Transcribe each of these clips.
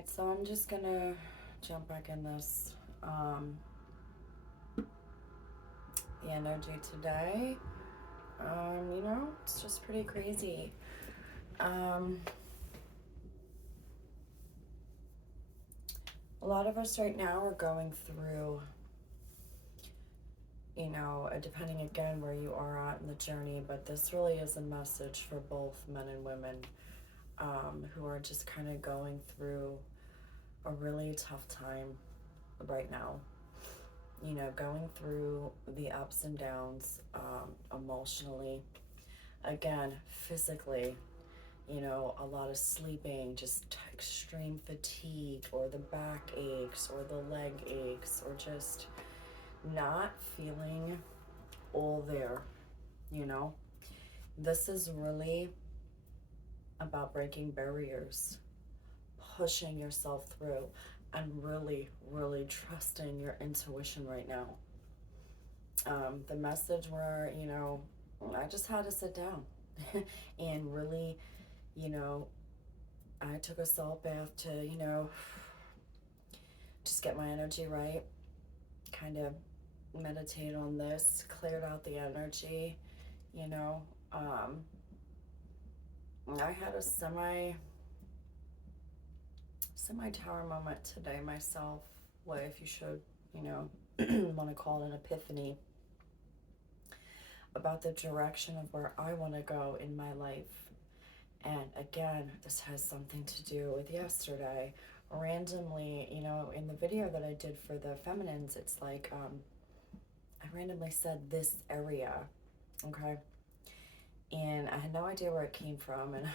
Alright, so I'm just gonna jump back in this. The energy today, it's just pretty crazy. A lot of us right now are going through, depending again where you are at in the journey, but this really is a message for both men and women who are just kind of going through a really tough time right now. Going through the ups and downs emotionally, again, physically, a lot of sleeping, just extreme fatigue, or the back aches, or the leg aches, or just not feeling all there, you know. This is really about breaking barriers, pushing yourself through, and really, really trusting your intuition right now. The message where, I just had to sit down and really, I took a salt bath to, just get my energy right, kind of meditate on this, cleared out the energy, you know. I had a semi tower moment today myself. What if you should, want to call it an epiphany about the direction of where I want to go in my life. And again, this has something to do with yesterday. Randomly, in the video that I did for the feminines, it's like I randomly said this area, okay? And I had no idea where it came from. And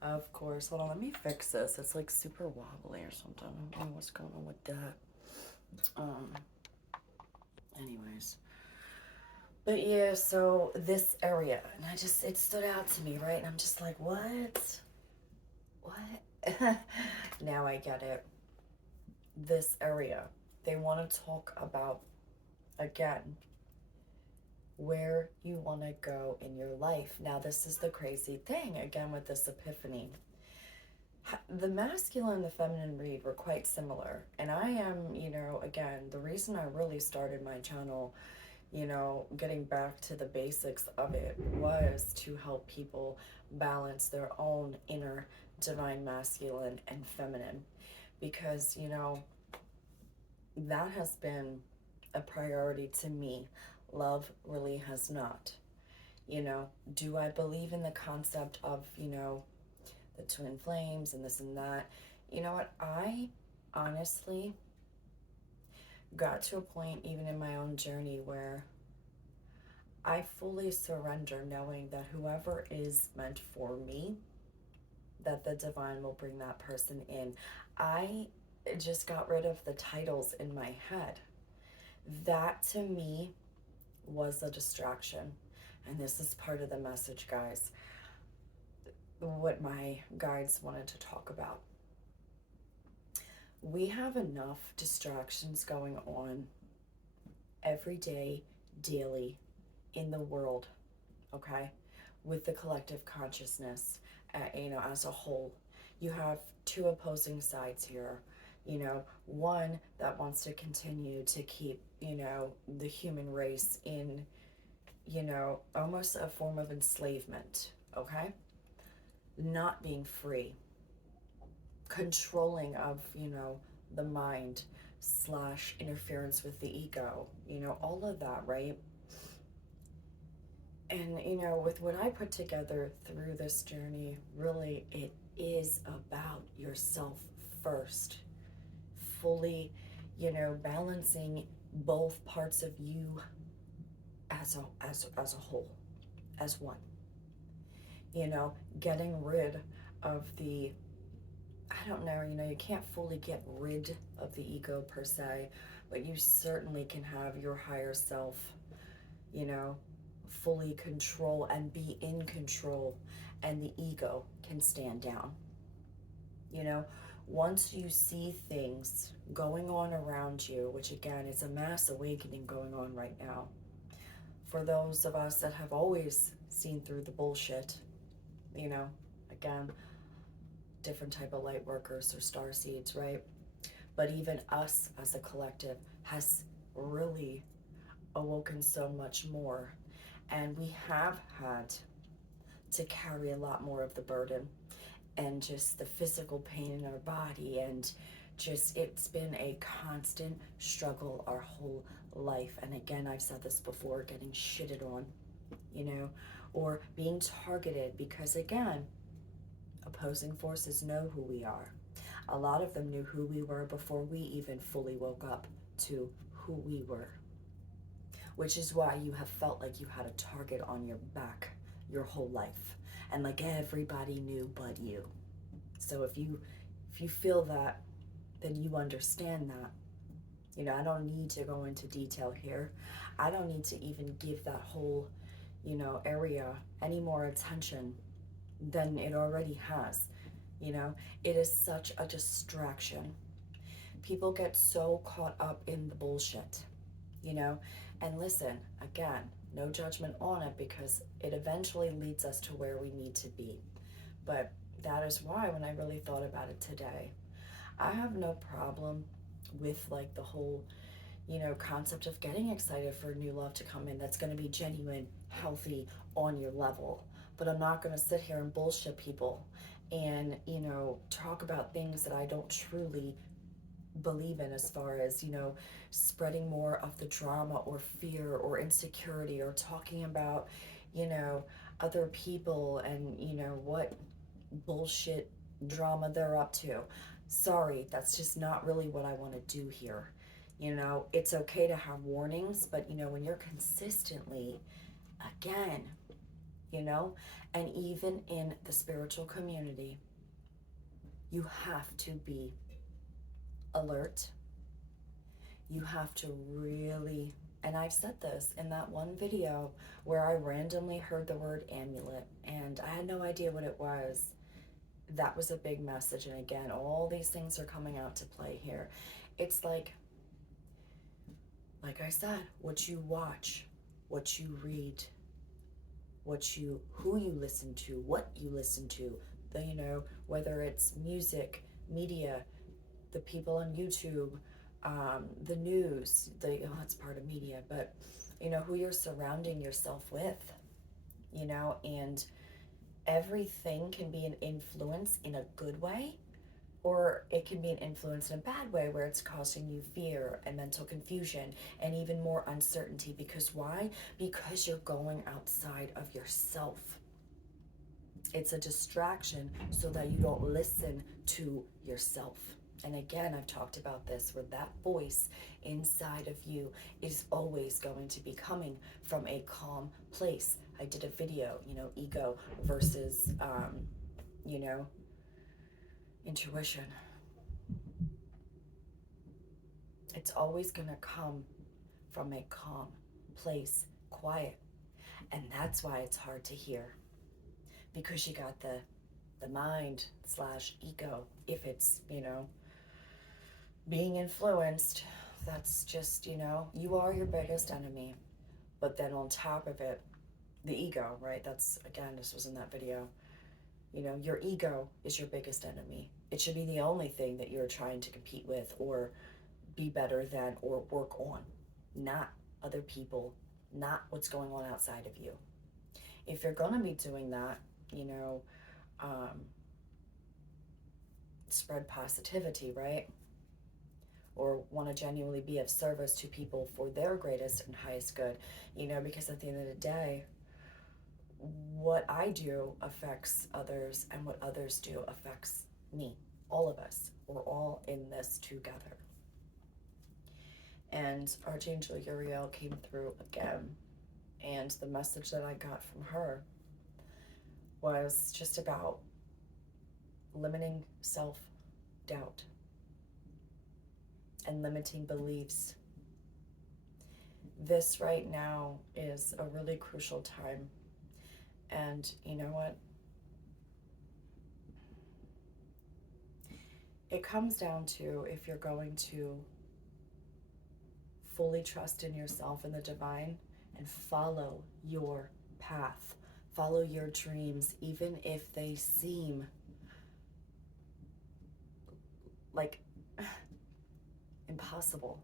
of course, hold on, let me fix this. It's like super wobbly or something. I don't know what's going on with that. Anyways. But yeah, so this area, and it stood out to me, right? And I'm just like, what? Now I get it. This area. They want to talk about, again, where you want to go in your life. Now, this is the crazy thing, again, with this epiphany. The masculine and the feminine read were quite similar. And I am, again, the reason I really started my channel, getting back to the basics of it, was to help people balance their own inner divine masculine and feminine. Because, that has been a priority to me. Love really has not. Do I believe in the concept of, the twin flames and this and that? You know what? I honestly got to a point, even in my own journey, where I fully surrender, knowing that whoever is meant for me, that the divine will bring that person in. I just got rid of the titles in my head. That to me was a distraction. And this is part of the message, guys, what my guides wanted to talk about. We have enough distractions going on every day, daily, in the world, okay, with the collective consciousness, as a whole. You have two opposing sides here. One that wants to continue to keep, the human race in, almost a form of enslavement, okay? Not being free, controlling of, the mind / interference with the ego, all of that, right? And, with what I put together through this journey, really, it is about yourself first. Fully, balancing both parts of you as a whole, as one. Getting rid of the, I don't know, you can't fully get rid of the ego per se, but you certainly can have your higher self, fully control and be in control, and the ego can stand down. Once you see things going on around you, which again is a mass awakening going on right now, for those of us that have always seen through the bullshit, again, different type of light workers or star seeds, right? But even us as a collective has really awoken so much more. And we have had to carry a lot more of the burden and just the physical pain in our body, and just it's been a constant struggle our whole life. And again, I've said this before, getting shitted on, you know, or being targeted because, again, opposing forces know who we are. A lot of them knew who we were before we even fully woke up to who we were, which is why you have felt like you had a target on your back your whole life, and like everybody knew but you. So if you feel that, then you understand that. You know, I don't need to go into detail here. I don't need to even give that whole, area any more attention than it already has. You know, it is such a distraction. People get so caught up in the bullshit, you know? And listen, again, no judgment on it, because it eventually leads us to where we need to be. But that is why, when I really thought about it today, I have no problem with like the whole, concept of getting excited for new love to come in that's going to be genuine, healthy, on your level. But I'm not going to sit here and bullshit people and, talk about things that I don't truly believe in, as far as, spreading more of the drama or fear or insecurity, or talking about, other people and, what bullshit drama they're up to. Sorry, that's just not really what I want to do here. It's okay to have warnings, but when you're consistently, again, and even in the spiritual community, you have to be alert. You have to really, and I've said this in that one video where I randomly heard the word amulet and I had no idea what it was. That was a big message. And again, all these things are coming out to play here. It's like I said, what you watch, what you read, who you listen to, what you listen to, whether it's music, media, the people on YouTube, the news, that's part of media, but who you're surrounding yourself with, and everything can be an influence in a good way, or it can be an influence in a bad way where it's causing you fear and mental confusion and even more uncertainty. Because why? Because you're going outside of yourself. It's a distraction so that you don't listen to yourself. And again, I've talked about this, where that voice inside of you is always going to be coming from a calm place. I did a video, ego versus, intuition. It's always going to come from a calm place, quiet. And that's why it's hard to hear, because you got the mind slash ego. If it's, being influenced, that's just, you are your biggest enemy. But then on top of it, the ego, right? That's, again, this was in that video. Your ego is your biggest enemy. It should be the only thing that you're trying to compete with or be better than or work on, not other people, not what's going on outside of you. If you're going to be doing that, spread positivity, right? Or want to genuinely be of service to people for their greatest and highest good, because at the end of the day, what I do affects others, and what others do affects me. All of us. We're all in this together. And Archangel Uriel came through again, and the message that I got from her was just about limiting self-doubt and limiting beliefs. This right now is a really crucial time. And you know what? It comes down to, if you're going to fully trust in yourself and the divine and follow your path, follow your dreams, even if they seem like impossible.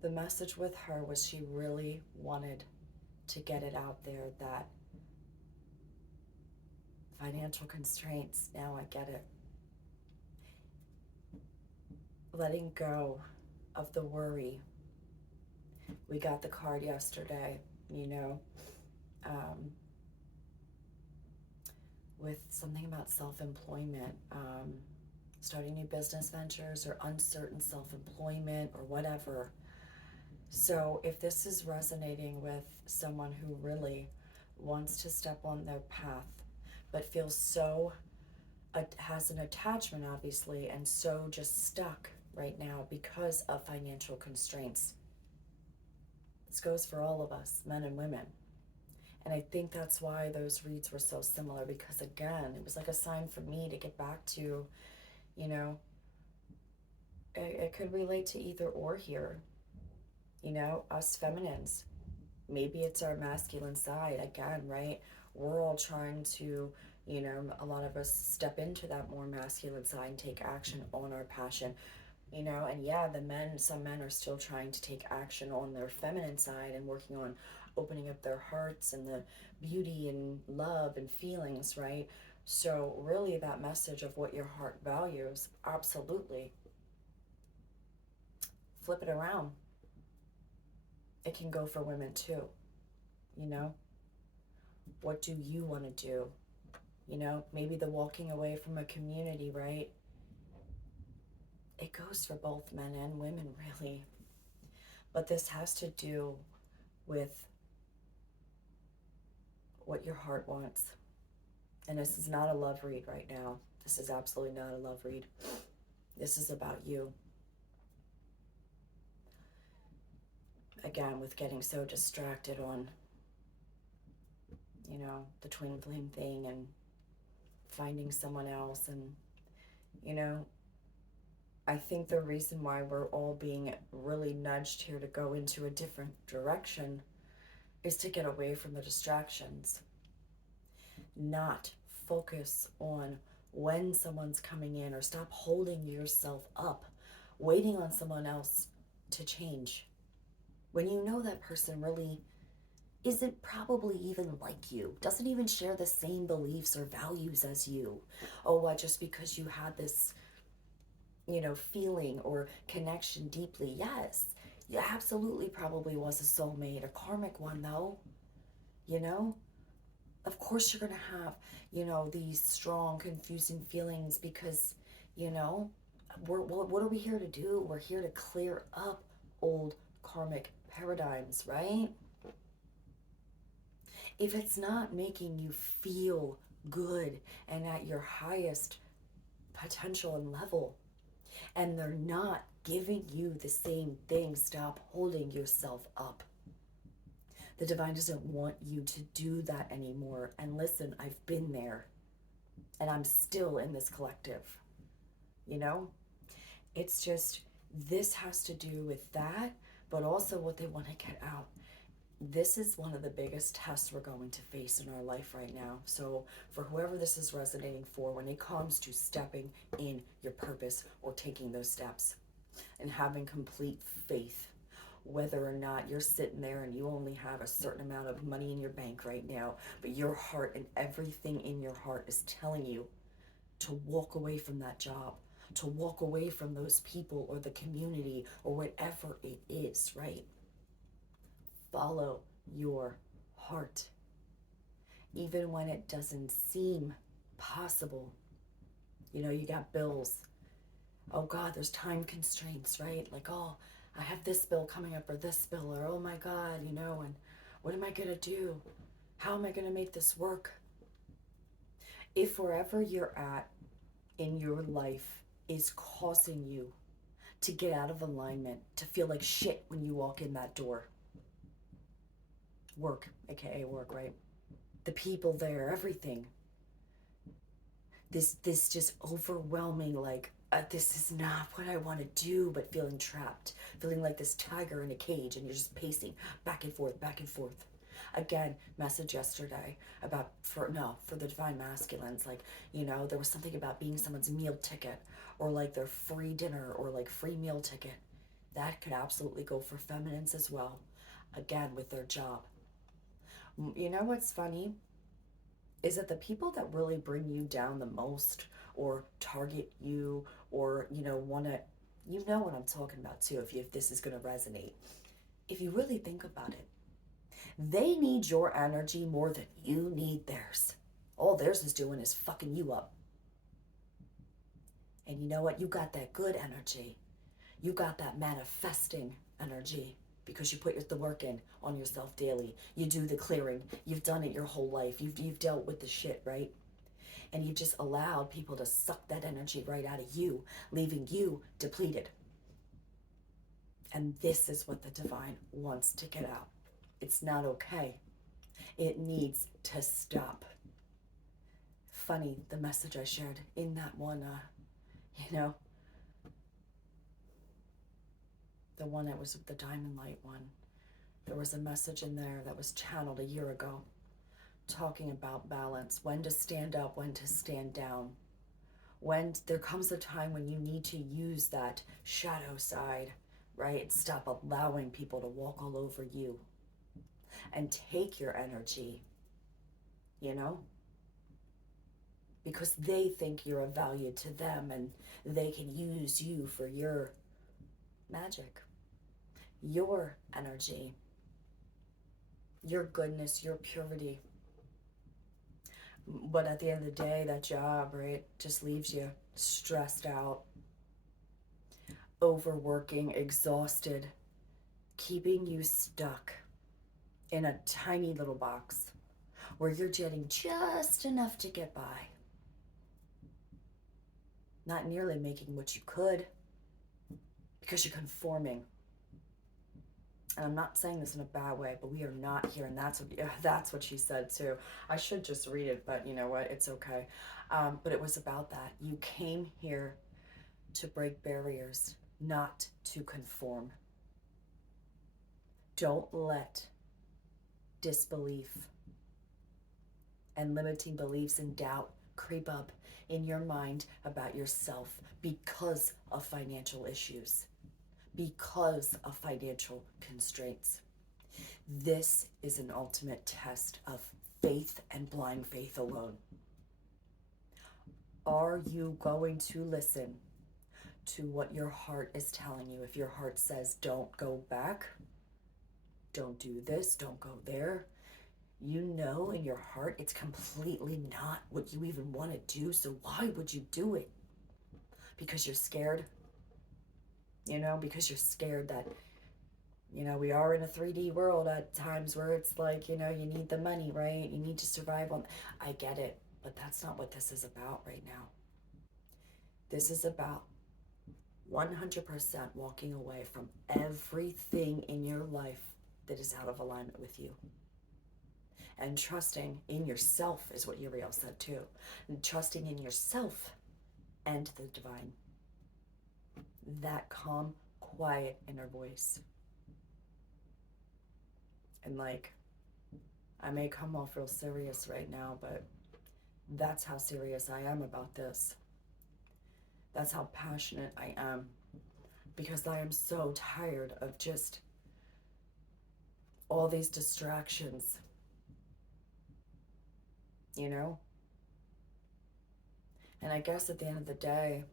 The message with her was she really wanted to get it out there that financial constraints, now I get it. Letting go of the worry. We got the card yesterday, you know, um, with something about self-employment, starting new business ventures or uncertain self-employment or whatever. So if this is resonating with someone who really wants to step on their path, but feels so, has an attachment obviously, and so just stuck right now because of financial constraints. This goes for all of us, men and women. And I think that's why those reads were so similar, because again, it was like a sign for me to get back to, you know, it could relate to either or here. You know, us feminines, maybe it's our masculine side again, right? We're all trying to, you know, a lot of us step into that more masculine side and take action on our passion, you know. And yeah, the men, some men are still trying to take action on their feminine side and working on opening up their hearts and the beauty and love and feelings, right? So really that message of what your heart values, absolutely flip it around. It can go for women too, you know. What do you want to do? You know, maybe the walking away from a community, right? It goes for both men and women, really. But this has to do with what your heart wants. And this is not a love read right now. This is absolutely not a love read. This is about you. Again, with getting so distracted on, you know, the twin flame thing and finding someone else. And, you know, I think the reason why we're all being really nudged here to go into a different direction is to get away from the distractions, not focus on when someone's coming in, or stop holding yourself up, waiting on someone else to change. When you know that person really isn't probably even like you, doesn't even share the same beliefs or values as you. Oh, what, just because you had this, you know, feeling or connection deeply, yes, you absolutely probably was a soulmate, a karmic one though, you know. Of course you're going to have, you know, these strong, confusing feelings because, you know, what are we here to do? We're here to clear up old karmic paradigms, right? If it's not making you feel good and at your highest potential and level, and they're not giving you the same thing, stop holding yourself up. The divine doesn't want you to do that anymore. And listen, I've been there, and I'm still in this collective, you know? It's just, this has to do with that, but also what they want to get out. This is one of the biggest tests we're going to face in our life right now. So for whoever this is resonating for, when it comes to stepping in your purpose or taking those steps and having complete faith, whether or not you're sitting there and you only have a certain amount of money in your bank right now, but your heart and everything in your heart is telling you to walk away from that job, to walk away from those people or the community or whatever it is, right? Follow your heart. Even when it doesn't seem possible. You know, you got bills. Oh God, there's time constraints, right? Like, oh, I have this bill coming up or this bill, or oh my God, you know, and what am I gonna do? How am I gonna make this work? If wherever you're at in your life is causing you to get out of alignment, to feel like shit when you walk in that door, work, aka work, right? The people there, everything. This just overwhelming, like, this is not what I want to do, but feeling trapped, feeling like this tiger in a cage, and you're just pacing back and forth, back and forth. Again, message yesterday about, for the divine masculines, like, there was something about being someone's meal ticket, or like their free dinner, or like free meal ticket. That could absolutely go for feminines as well, again, with their job. You know what's funny is that the people that really bring you down the most, or target you, or want to, what I'm talking about too, if this is going to resonate, if you really think about it, they need your energy more than you need theirs. All theirs is doing is fucking you up. And you know what? You got that good energy. You got that manifesting energy because you put the work in on yourself daily. You do the clearing. You've done it your whole life. You've dealt with the shit, right? And you just allowed people to suck that energy right out of you, leaving you depleted. And this is what the divine wants to get out. It's not okay. It needs to stop. Funny, the message I shared in that one, the one that was the diamond light one. There was a message in there that was channeled a year ago, talking about balance, when to stand up, when to stand down. When there comes a time when you need to use that shadow side, right? Stop allowing people to walk all over you and take your energy, because they think you're of value to them and they can use you for your magic, your energy, your goodness, your purity. But at the end of the day, that job, right, just leaves you stressed out, overworking, exhausted, keeping you stuck in a tiny little box where you're getting just enough to get by. Not nearly making what you could because you're conforming. And I'm not saying this in a bad way, but we are not here, and that's what she said too. I should just read it, but you know what? It's okay. But it was about that. You came here to break barriers, not to conform. Don't let disbelief and limiting beliefs and doubt creep up in your mind about yourself because of financial issues, because of financial constraints. This is an ultimate test of faith and blind faith alone. Are you going to listen to what your heart is telling you? If your heart says, don't go back, don't do this, don't go there, you know in your heart it's completely not what you even want to do, so why would you do it? Because you're scared? Because you're scared that, we are in a 3D world at times where it's like, you need the money, right? You need to survive on. I get it, but that's not what this is about right now. This is about 100% walking away from everything in your life that is out of alignment with you. And trusting in yourself is what Uriel said too. And trusting in yourself and the divine. That calm, quiet inner voice. And I may come off real serious right now, but that's how serious I am about this. That's how passionate I am. Because I am so tired of just all these distractions. And I guess at the end of the day,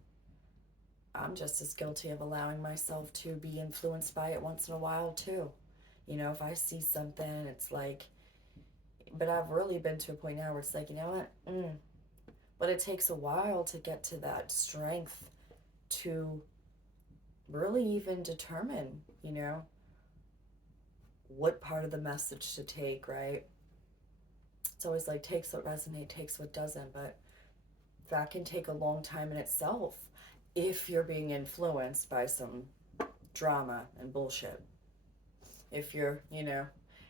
I'm just as guilty of allowing myself to be influenced by it once in a while too. If I see something, it's like, but I've really been to a point now where it's like, you know what? But it takes a while to get to that strength to really even determine, what part of the message to take, right? It's always like takes what resonates, takes what doesn't, but that can take a long time in itself if you're being influenced by some drama and bullshit. If you're,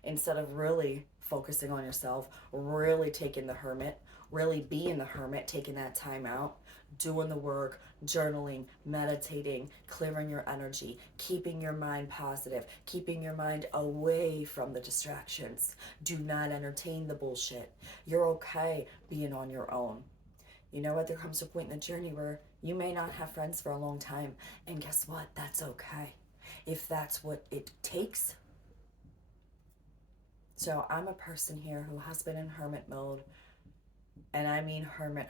instead of really focusing on yourself, really taking the hermit, really being the hermit, taking that time out, doing the work, journaling, meditating, clearing your energy, keeping your mind positive, keeping your mind away from the distractions. Do not entertain the bullshit. You're okay being on your own. You know what? There comes a point in the journey where you may not have friends for a long time. And guess what? That's okay. If that's what it takes. So I'm a person here who has been in hermit mode. And I mean hermit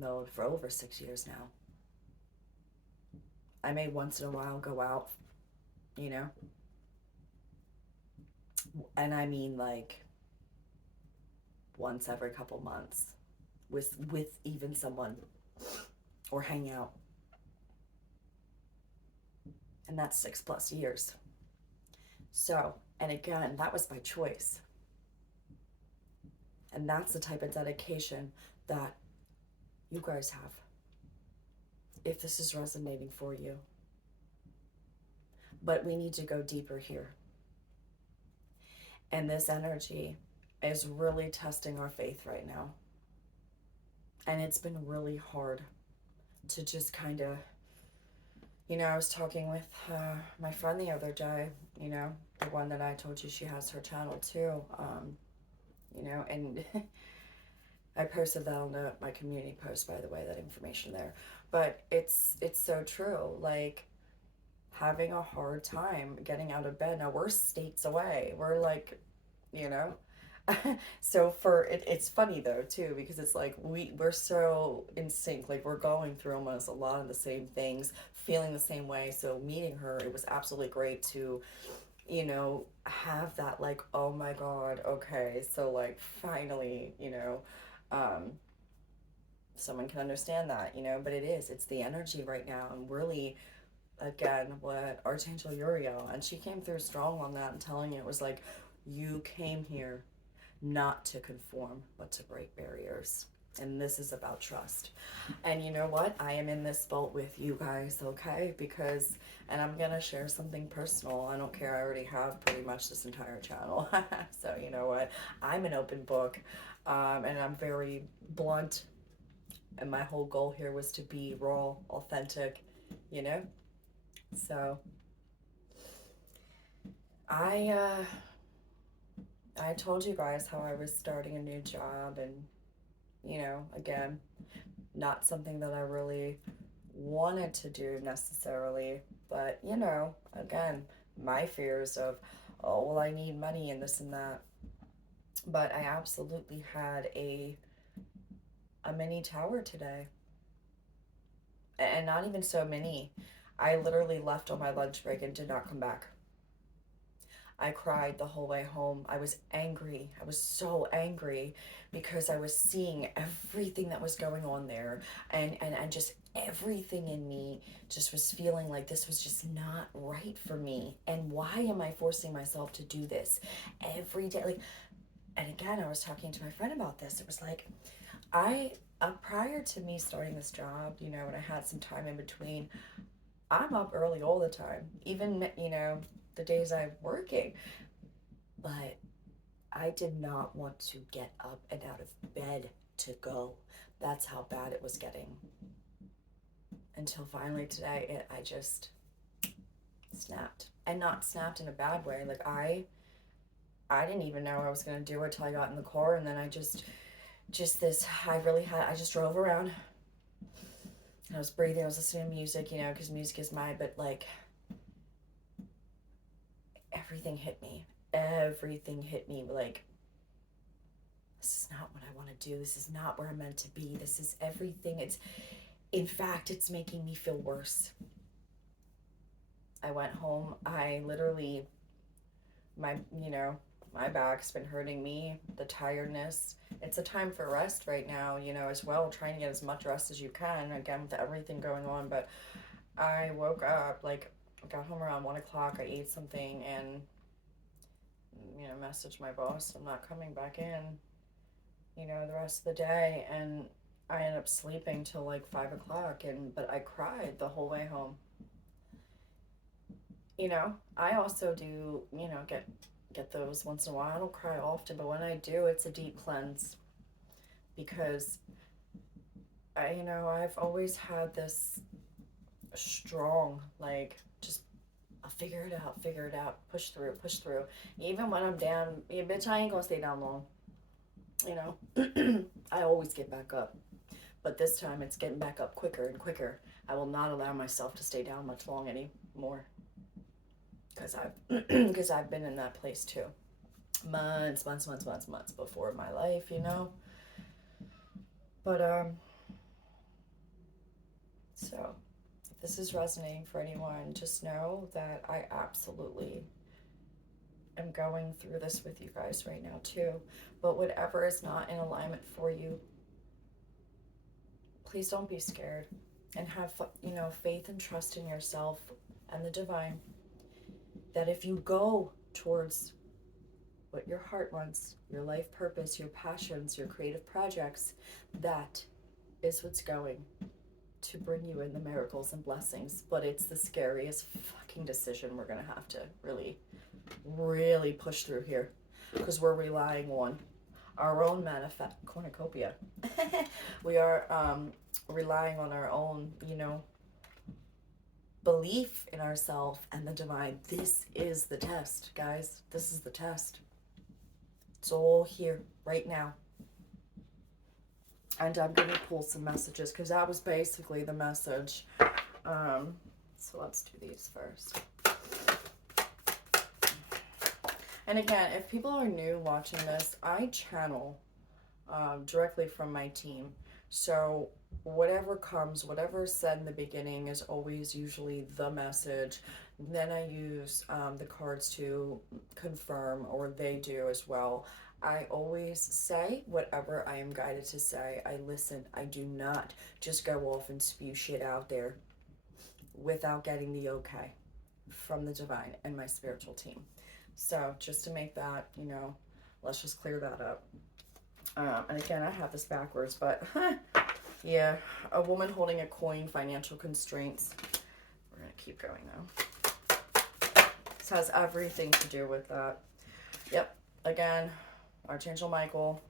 mode for over 6 years now. I may once in a while go out, you know? And I mean like once every couple months with even someone, or hang out. And that's 6+ years. So, and again, that was by choice. And that's the type of dedication that you guys have, if this is resonating for you. But we need to go deeper here. And this energy is really testing our faith right now. And it's been really hard to just kind of, you know, I was talking with my friend the other day, you know, the one that I told you she has her channel too, you know, and I posted that on my community post, by the way, that information there. But it's so true. Like, having a hard time getting out of bed. Now, we're states away. We're like, you know. So it's funny though too, because it's like we're so in sync. Like, we're going through almost a lot of the same things, feeling the same way. So meeting her, it was absolutely great to, you know, have that, like, oh my god, okay, so like finally, you know, um someone can understand that, you know. But it's the energy right now. And really, again, what Archangel Uriel, and she came through strong on that and telling you, it was like, you came here not to conform but to break barriers. And this is about trust. And you know what? I am in this boat with you guys, okay? Because, and I'm gonna share something personal. I don't care, I already have pretty much this entire channel. So you know what? I'm an open book, and I'm very blunt. And my whole goal here was to be raw, authentic, you know? So I told you guys how I was starting a new job, and you know, again, not something that I really wanted to do necessarily, but you know, again, my fears of, oh well, I need money and this and that. But I absolutely had a mini tower today. And not even so many. I literally left on my lunch break and did not come back. I cried the whole way home. I was angry. I was so angry because I was seeing everything that was going on there, and just everything in me just was feeling like this was just not right for me. And why am I forcing myself to do this every day? Like, and again, I was talking to my friend about this. It was like, prior to me starting this job, you know, when I had some time in between, I'm up early all the time, even, you know, the days I'm working. But I did not want to get up and out of bed to go. That's how bad it was getting. Until finally today, I just snapped. And not snapped in a bad way. Like, I didn't even know I was going to do it till I got in the car. And then I just I just drove around. I was breathing, I was listening to music, you know, because music is but like, everything hit me. Everything hit me. Like, this is not what I want to do. This is not where I'm meant to be. This is everything. In fact, it's making me feel worse. I went home. I literally, my back's been hurting me, the tiredness. It's a time for rest right now, you know, as well, trying to get as much rest as you can, again, with everything going on. But I woke up, like, got home around 1 o'clock, I ate something, and, you know, messaged my boss, I'm not coming back in, you know, the rest of the day. And I ended up sleeping till like 5 o'clock, but I cried the whole way home. You know, I also do, you know, get those once in a while. I don't cry often, but when I do, it's a deep cleanse. because I've always had this strong, like, just I'll figure it out, push through, push through. Even when I'm down, yeah, bitch, I ain't gonna stay down long. You know, I always get back up, but this time it's getting back up quicker and quicker. I will not allow myself to stay down much long anymore, because I've been in that place too, months before my life, But so if this is resonating for anyone, just know that I absolutely am going through this with you guys right now too. But whatever is not in alignment for you, please don't be scared, and have faith and trust in yourself and the divine, that if you go towards what your heart wants, your life purpose, your passions, your creative projects, that is what's going to bring you in the miracles and blessings. But it's the scariest fucking decision we're gonna have to really, really push through here, because we're relying on our own cornucopia. We are relying on our own, belief in ourselves and the divine. This is the test, guys. This is the test. It's all here right now. And I'm going to pull some messages, because that was basically the message. So let's do these first. And again, if people are new watching this, I channel directly from my team. So whatever comes, whatever is said in the beginning is always usually the message. Then I use the cards to confirm, or they do as well. I always say whatever I am guided to say. I listen. I do not just go off and spew shit out there without getting the okay from the divine and my spiritual team. So just to make that, let's just clear that up. And again, I have this backwards, but yeah, a woman holding a coin, financial constraints. We're going to keep going though. This has everything to do with that. Yep, again, Archangel Michael.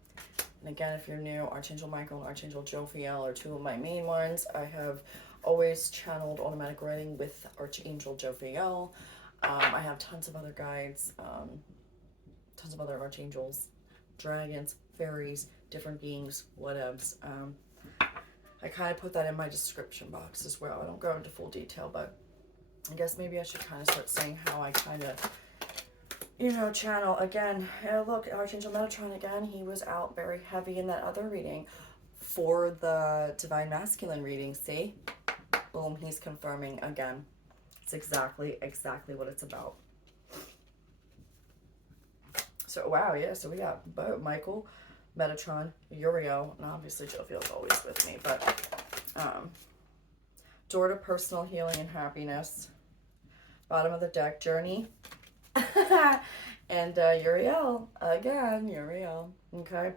And again, if you're new, Archangel Michael and Archangel Jophiel are two of my main ones. I have always channeled automatic writing with Archangel Jophiel. I have tons of other guides, tons of other archangels, dragons, fairies, different beings, whatevs. I kind of put that in my description box as well. I don't go into full detail, but I guess maybe I should kind of start saying how I kind of, channel. Again, look, Archangel Metatron again, he was out very heavy in that other reading for the Divine Masculine reading. See? Boom, he's confirming again. It's exactly what it's about. So, wow, yeah, so we got Michael, Metatron, Uriel, and obviously Jophiel's always with me, but door to personal healing and happiness. Bottom of the deck, journey. And Uriel, again, Uriel, okay?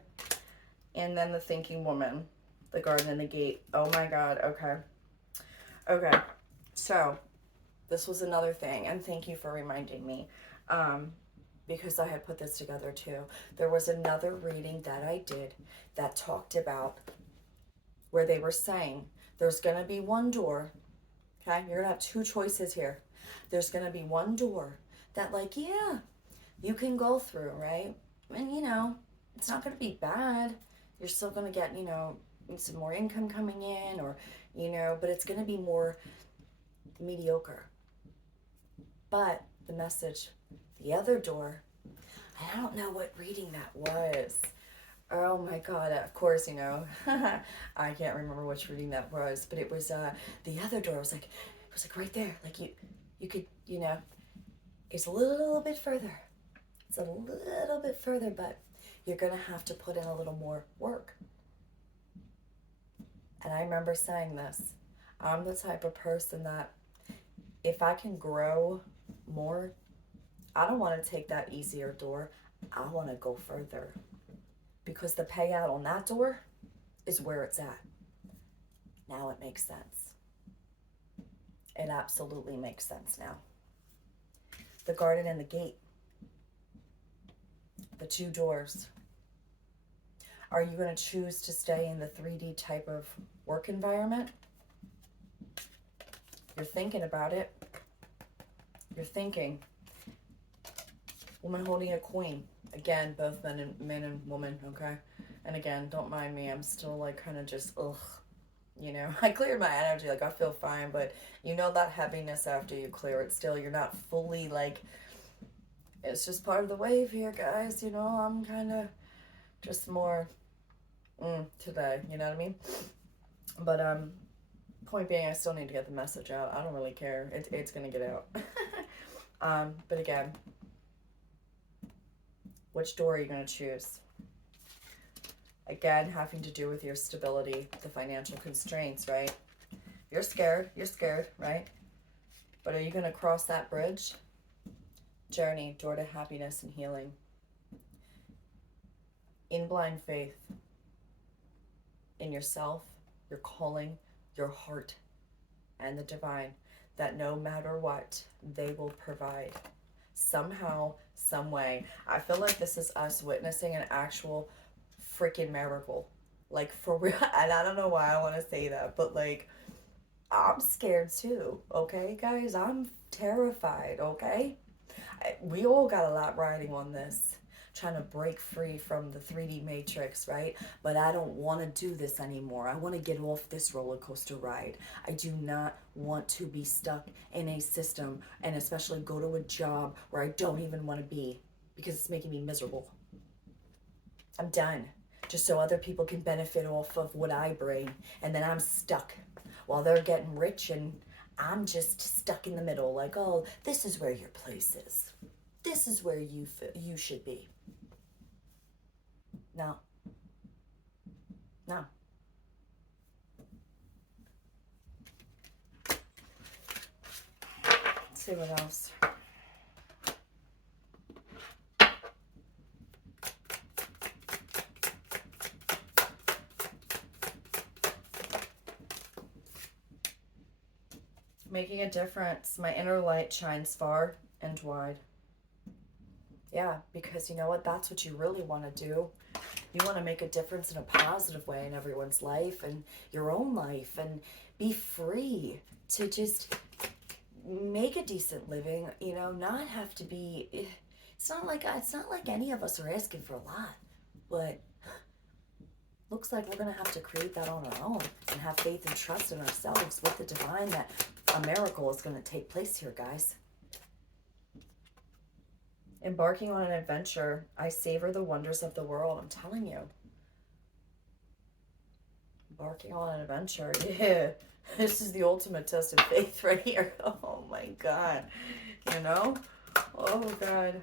And then the thinking woman, the garden and the gate. Oh my God, okay. So, this was another thing, and thank you for reminding me, because I had put this together too. There was another reading that I did that talked about where they were saying there's going to be one door, okay? You're going to have two choices here. There's going to be one door that, like, yeah, you can go through, right? And, it's not going to be bad. You're still going to get, some more income coming in, or, but it's going to be more mediocre. But the message, the other door, I don't know what reading that was. Oh my God, of course, I can't remember which reading that was, but it was the other door. It was like right there. Like you could, it's a little bit further. It's a little bit further, but you're gonna have to put in a little more work. And I remember saying this. I'm the type of person that if I can grow more, I don't want to take that easier door. I want to go further, because the payout on that door is where it's at. Now it makes sense. It absolutely makes sense now. The garden and the gate. The two doors. Are you going to choose to stay in the 3D type of work environment? You're thinking about it. You're thinking. Woman holding a queen. Again, both men and woman, okay? And again, don't mind me. I'm still like kind of just, ugh. You know, I cleared my energy. Like, I feel fine, but you know that heaviness after you clear it still. You're not fully like, it's just part of the wave here, guys. You know, I'm kind of just more today. You know what I mean? But, point being, I still need to get the message out. I don't really care. It's going to get out. But again, which door are you going to choose? Again, having to do with your stability, the financial constraints, right? You're scared, right? But are you going to cross that bridge? Journey, door to happiness and healing. In blind faith, in yourself, your calling, your heart, and the divine, that no matter what, they will provide. Somehow, some way. I feel like this is us witnessing an actual freaking miracle. Like, for real. And I don't know why I want to say that, but like, I'm scared too, okay, guys? I'm terrified, okay? We all got a lot riding on this, trying to break free from the 3D matrix, right? But I don't want to do this anymore. I want to get off this roller coaster ride. I do not want to be stuck in a system, and especially go to a job where I don't even want to be, because it's making me miserable. I'm done. Just so other people can benefit off of what I bring, and then I'm stuck while they're getting rich and I'm just stuck in the middle, like, oh, this is where your place is. This is where you should be. No. No. Let's see what else. Making a difference. My inner light shines far and wide. Yeah, because you know what? That's what you really want to do. You want to make a difference in a positive way in everyone's life and your own life, and be free to just make a decent living, you know, not have to be, it's not like any of us are asking for a lot, but looks like we're going to have to create that on our own and have faith and trust in ourselves with the divine, that a miracle is going to take place here, guys. Embarking on an adventure, I savor the wonders of the world. I'm telling you. Embarking on an adventure. Yeah. This is the ultimate test of faith right here. Oh my God. You know? Oh God.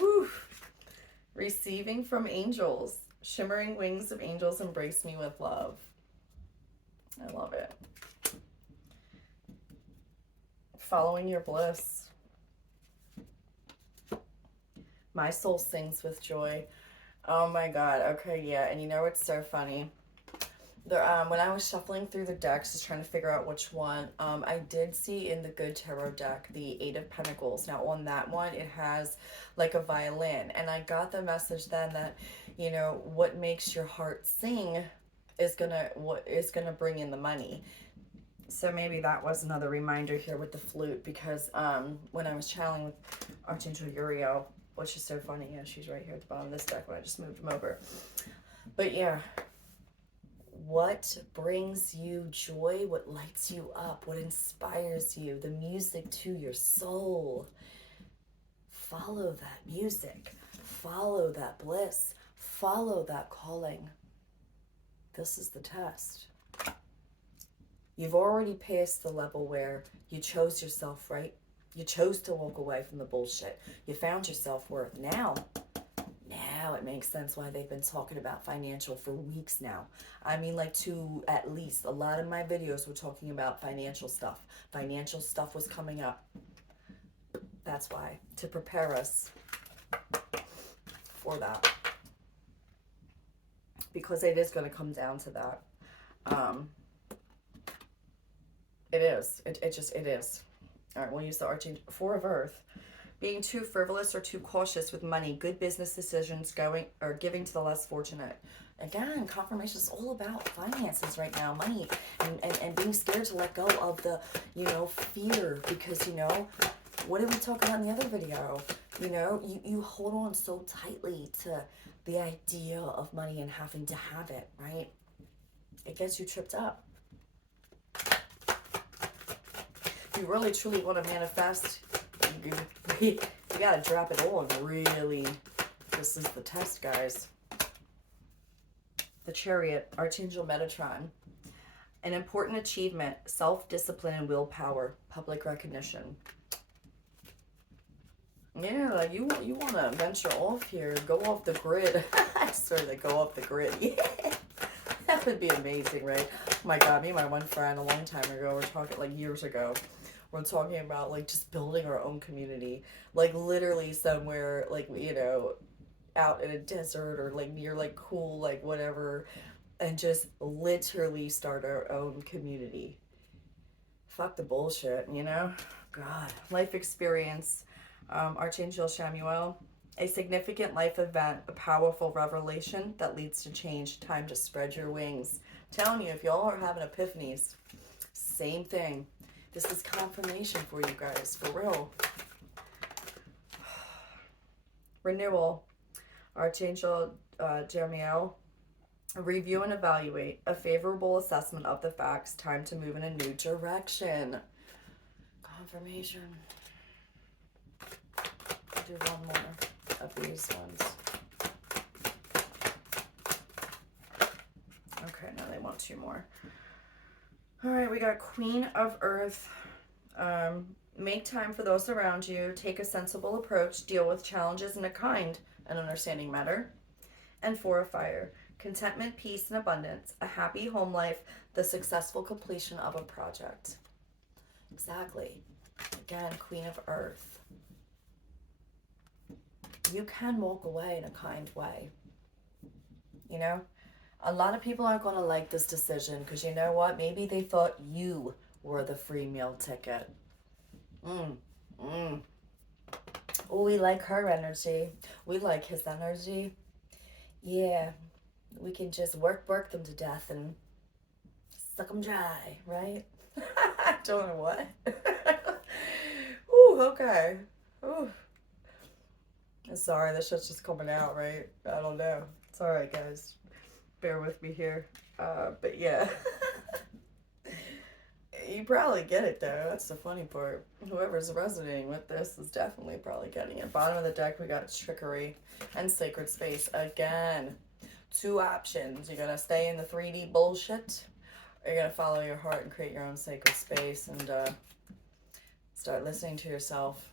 Woo. Receiving from angels. Shimmering wings of angels embrace me with love. I love it. Following your bliss. My soul sings with joy. Oh my God. Okay, yeah. And you know what's so funny? When I was shuffling through the decks, just trying to figure out which one, I did see in the Good Tarot deck the Eight of Pentacles. Now, on that one, it has like a violin. And I got the message then that, you know, what makes your heart sing is what is gonna bring in the money. So maybe that was another reminder here with the flute, because when I was channeling with Archangel Uriel, which is so funny, yeah, she's right here at the bottom of this deck when I just moved him over. But yeah, what brings you joy, what lights you up, what inspires you, the music to your soul. Follow that music, follow that bliss, follow that calling. This is the test. You've already passed the level where you chose yourself, right? You chose to walk away from the bullshit. You found your self-worth. Now it makes sense why they've been talking about financial for weeks now. I mean, like, to at least a lot of my videos were talking about financial stuff. Financial stuff was coming up. That's why, to prepare us for that. Because it is going to come down to that. It is. It is. All right, we'll use the Archangel. Four of Earth. Being too frivolous or too cautious with money, good business decisions going or giving to the less fortunate. Again, confirmation is all about finances right now, money, and being scared to let go of the, fear, because, what did we talk about in the other video? You hold on so tightly to the idea of money and having to have it, right? It gets you tripped up. If you really truly want to manifest, you gotta drop it on, really. This is the test, guys. The Chariot, Archangel Metatron. An important achievement, self-discipline and willpower, public recognition. Yeah, like you want to venture off here, go off the grid. I swear they go off the grid. Yeah. That would be amazing, right? Oh my God, me and my one friend a long time ago, we're talking like years ago, we're talking about like just building our own community, like literally somewhere like, out in a desert or like near like cool, like whatever, and just literally start our own community. Fuck the bullshit, God. Life experience, Archangel Samuel. A significant life event, a powerful revelation that leads to change. Time to spread your wings. I'm telling you, if y'all are having epiphanies, same thing. This is confirmation for you guys, for real. Renewal, Archangel Jeremiel. Review and evaluate. A favorable assessment of the facts. Time to move in a new direction. Confirmation. I'll do one more of these ones. Okay, now they want two more. All right, we got Queen of Earth. Make time for those around you. Take a sensible approach. Deal with challenges in a kind and understanding manner. And Four of Fire. Contentment, peace, and abundance. A happy home life. The successful completion of a project. Exactly. Again, Queen of Earth. You can walk away in a kind way. A lot of people aren't going to like this decision because you know what? Maybe they thought you were the free meal ticket. Oh, we like her energy. We like his energy. Yeah, we can just work them to death and suck them dry, right? I don't know what. Ooh, okay. Ooh. Sorry, this shit's just coming out, right? I don't know. It's all right, guys. Bear with me here. But yeah. You probably get it, though. That's the funny part. Whoever's resonating with this is definitely probably getting it. Bottom of the deck, we got Trickery and Sacred Space. Again, two options. You're going to stay in the 3D bullshit, or you're going to follow your heart and create your own sacred space and start listening to yourself.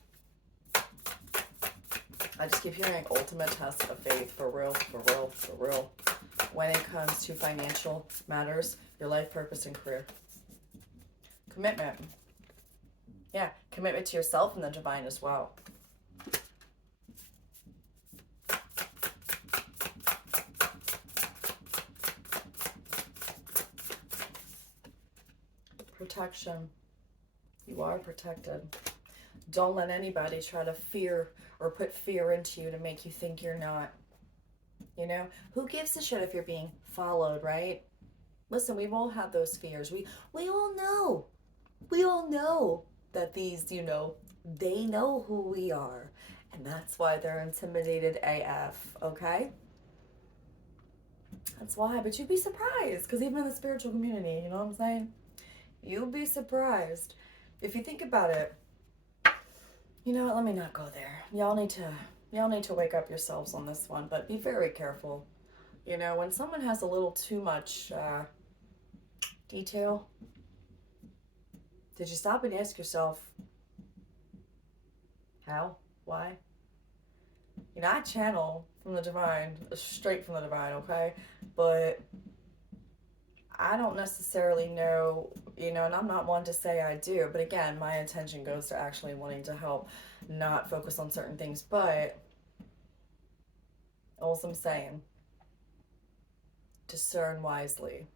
I just keep hearing ultimate test of faith, for real, for real, for real. When it comes to financial matters, your life purpose and career. Commitment. Yeah, commitment to yourself and the divine as well. Protection. You are protected. Don't let anybody try to fear or put fear into you to make you think you're not. Who gives a shit if you're being followed, right? Listen, we've all had those fears. We all know. We all know that these, they know who we are. And that's why they're intimidated AF, okay? That's why. But you'd be surprised, because even in the spiritual community, you know what I'm saying? You'll be surprised. If you think about it, you know what, let me not go there. Y'all need to wake up yourselves on this one, but be very careful. When someone has a little too much detail, did you stop and ask yourself, how? Why? I channel from the divine, straight from the divine, okay? But I don't necessarily know, and I'm not one to say I do, but again, my intention goes to actually wanting to help, not focus on certain things, but all I'm saying, discern wisely,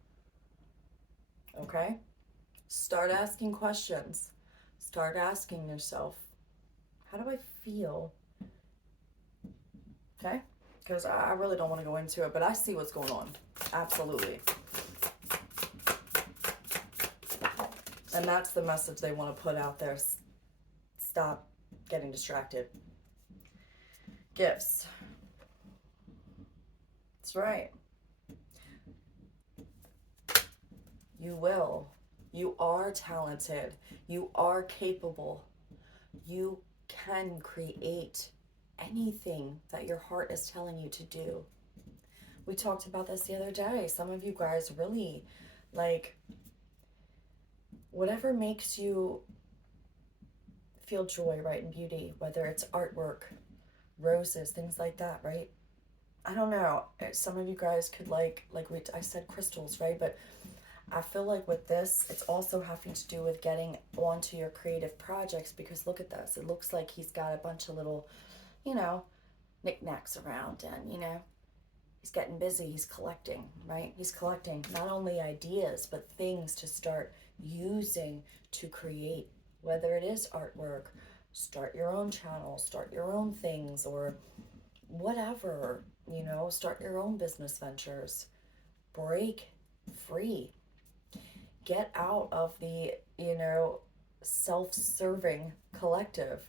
okay? Start asking questions. Start asking yourself, how do I feel? Okay? because I really don't want to go into it, but I see what's going on. Absolutely. And that's the message they want to put out there. Stop getting distracted. Gifts. That's right. You will. You are talented. You are capable. You can create anything that your heart is telling you to do. We talked about this the other day. Some of you guys really, like, whatever makes you feel joy, right, and beauty, whether it's artwork, roses, things like that, right? I don't know. Some of you guys could I said crystals, right? But I feel like with this, it's also having to do with getting onto your creative projects, because look at this. It looks like he's got a bunch of little, knickknacks around, and, he's getting busy. He's collecting, right? He's collecting not only ideas, but things to start using to create, whether it is artwork, start your own channel, start your own things, or whatever, start your own business ventures. Break free. Get out of the, self-serving collective.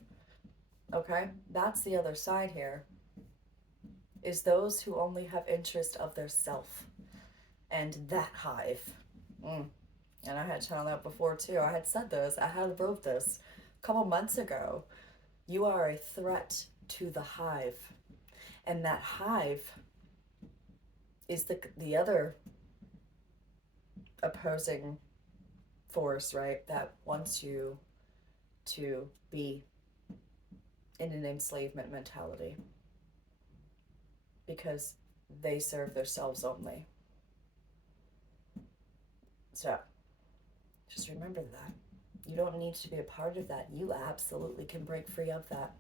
Okay? That's the other side here, is those who only have interest of their self and that hive. And I had shown that before too. I had said this. I had wrote this a couple months ago. You are a threat to the hive. And that hive is the other opposing force, right? That wants you to be in an enslavement mentality, because they serve themselves only. So just remember that. You don't need to be a part of that. You absolutely can break free of that.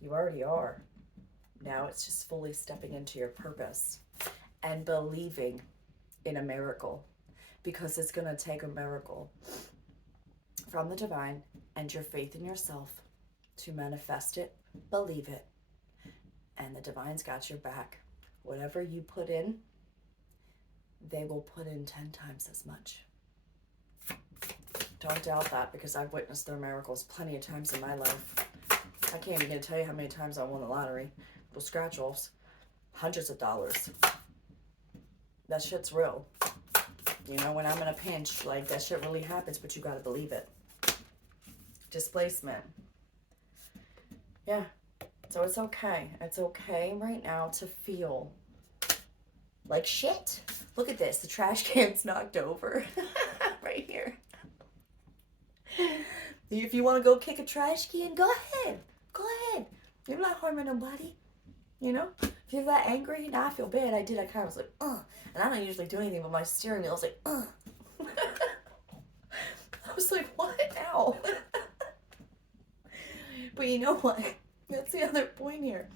You already are. Now it's just fully stepping into your purpose and believing in a miracle, because it's going to take a miracle from the divine and your faith in yourself to manifest it, believe it, and the divine's got your back. Whatever you put in, they will put in 10 times as much. Don't doubt that, because I've witnessed their miracles plenty of times in my life. I can't even tell you how many times I won the lottery. Those scratch-offs. Hundreds of dollars. That shit's real. When I'm in a pinch, that shit really happens, but you gotta believe it. Displacement. Yeah. So it's okay. It's okay right now to feel like shit. Look at this. The trash can's knocked over. Right here. If you want to go kick a trash can, go ahead. Go ahead. You're not harming nobody. If you're that angry, I feel bad. I kind of was like, and I don't usually do anything, but my steering wheel was like, I was like, what now? But you know what? That's the other point here.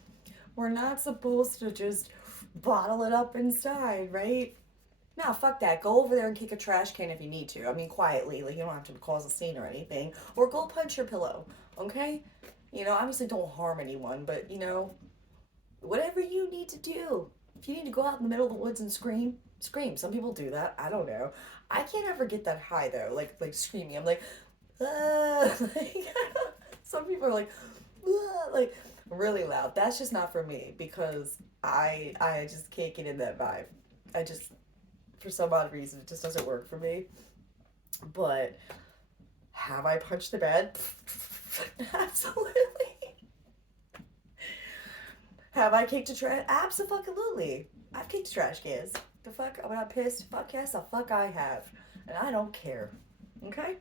We're not supposed to just bottle it up inside, right? No, fuck that. Go over there and kick a trash can if you need to. I mean, quietly. You don't have to cause a scene or anything. Or go punch your pillow, okay? Obviously don't harm anyone, but, whatever you need to do. If you need to go out in the middle of the woods and scream, scream. Some people do that. I don't know. I can't ever get that high, though. Like screaming. I'm like, some people are like really loud. That's just not for me, because I just can't get in that vibe. For some odd reason, it just doesn't work for me. But have I punched the bed? Absolutely. Have I kicked a trash? Absolutely. I've kicked trash cans. The fuck? When I'm pissed? Fuck yes, the fuck I have. And I don't care. Okay?